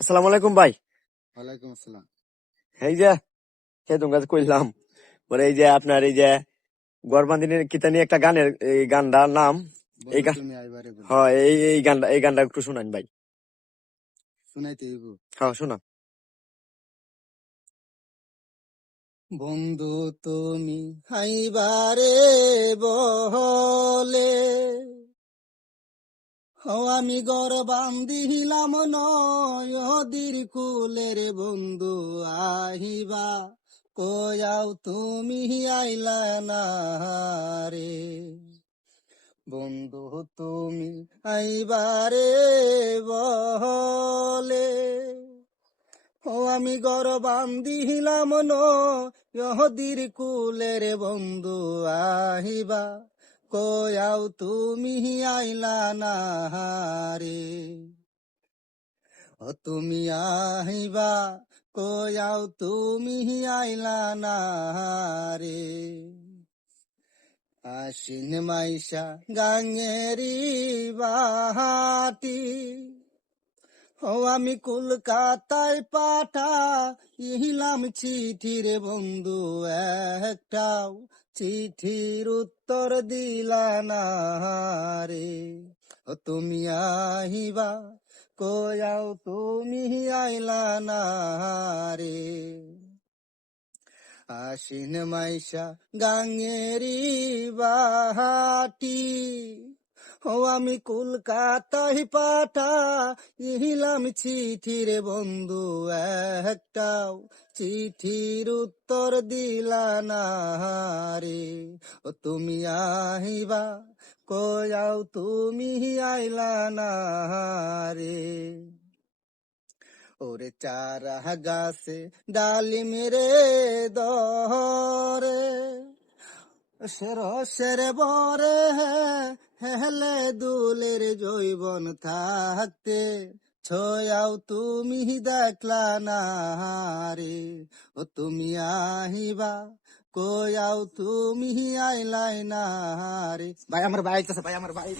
আসসালামু আলাইকুম ভাই। ওয়ালাইকুম আসসালাম। এই যে তোমার কাছে কইলাম পরে এই যে আপনার এই যে গরবান্দিনের কিতানি একটা গানের এই গানটার নাম এই বন্ধু গান। তুমি আইবারে বলে হ্যাঁ, এই গানটা একটু শুনান ভাই। শুনাইতে হইব। হ্যাঁ, শোনান। বন্ধু তুমি আইবারে বলে আমি গর বান্ধিলাম নদীর কুলের বন্ধু আহিবা কয়াও তুমি আইলা না রে। বন্ধু তুমি আইবারে বলে আমি গর বান্ধিলাম নদীর কুলের বন্ধু আহিবা কয়াও তুমি আইলা না রে। তুমি আহিবা কয়াও তুমি আইলা না রে। আশ্বিন মাইশা গাঙ্গেরি বাহাটি আমি কলকাতায় ইহিলাম চিঠির বন্ধু একটাও চিঠির উত্তর দিলা না রে। তুমি আহিবা কয়াও তুমি আইলা না রে। আশ্বিন মাইশা গাঙ্গেরি বাহাটি আমি কলকাতায় ইহিলাম চিঠির বন্ধু একটাও চিঠির উত্তর দিলা না রে। তুমি আহিবা কয়াও তুমি আইলা না রে। ওরে চারা গাছে ডালিম রে দরে রসের বরে হেলে দুলের জৈবন থাকতে ছয়াও তুমি দেখলা না রে। তুমি আহিবা কয়াও তুমি আইলাই না রে। ভাই আমার ভাই ভাই আমার ভাই